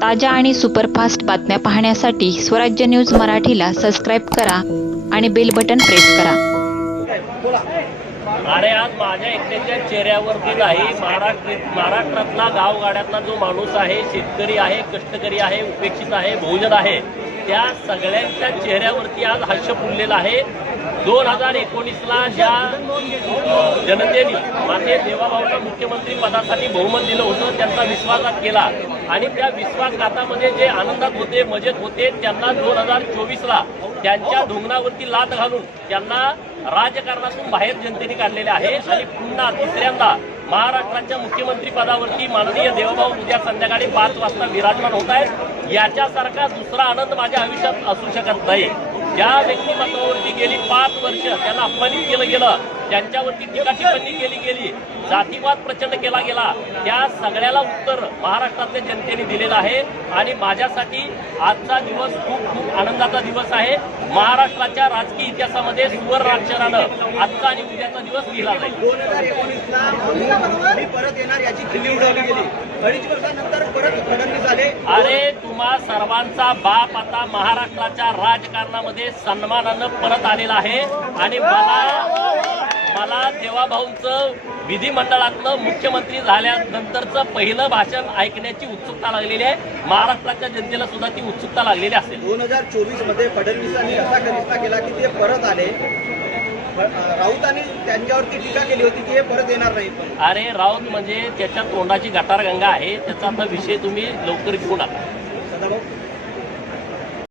ताज्या आणि सुपरफास्ट बातम्या पाहण्यासाठी स्वराज्य न्यूज मराठीला सबस्क्राईब करा आणि बेल बटन प्रेस करा अरे आज माझ्या एकट्याच्या चेहऱ्यावरती नाही महाराष्ट्र महाराष्ट्रातला गावगाड्यातला जो माणूस आहे शेतकरी आहे कष्टकरी आहे उपेक्षित आहे बहुजन आहे त्या सगळ्यांच्या चेहऱ्यावरती आज हास्य फुललेलं आहे दोन हजार एकोणीसला ज्या जनतेने माझे देवाभाऊला मुख्यमंत्री पदासाठी बहुमत दिलं होतं त्यांचा विश्वासात केला आणि त्या विश्वासघातामध्ये जे आनंदात होते मजेत होते त्यांना दोन हजार चोवीसला त्यांच्या धोंगणावरती लात घालून त्यांना राजकारणातून बाहेर जनतेने काढलेले आहे आणि पुन्हा तिसऱ्यांदा महाराष्ट्राच्या मुख्यमंत्री पदावरती माननीय देवभाऊ उद्या संध्याकाळी पाच वाजता विराजमान होत आहेत याच्यासारखा दुसरा आनंद माझ्या आयुष्यात असू शकत नाही ज्या व्यक्तिमत्वावरती गेली पाच वर्ष त्यांना अपमानित केलं गेलं ज्यांच्यावरती टीका टिप्पणी केली गेली जातीवाद प्रचंड केला गेला त्या सगळ्याला उत्तर महाराष्ट्रातल्या जनतेने दिलेलं आहे आणि माझ्यासाठी आजचा दिवस खूप खूप आनंदाचा दिवस आहे महाराष्ट्राच्या राजकीय इतिहासामध्ये सुवर्ण अक्षरानं आजचा आणि उद्याचा दिवस लिहिला जाईल अरे तुम्हा सर्वांचा बाप आता महाराष्ट्राच्या राजकारणामध्ये सन्मानानं परत आलेला आहे आणि मला मला देवाभाऊंचं विधिमंडळातलं मुख्यमंत्री झाल्यानंतरचं पहिलं भाषण ऐकण्याची उत्सुकता लागलेली आहे महाराष्ट्राच्या जनतेला सुद्धा ती उत्सुकता लागलेली असेल दोन हजार चोवीस मध्ये फडणवीसांनी असा करिष्ठा केला की ते परत आले राऊतांनी त्यांच्यावरती टीका केली होती की हे परत येणार नाही अरे राऊत म्हणजे त्याच्या तोंडाची गटारगंगा आहे त्याचा आता विषय तुम्ही लवकर घेऊ नका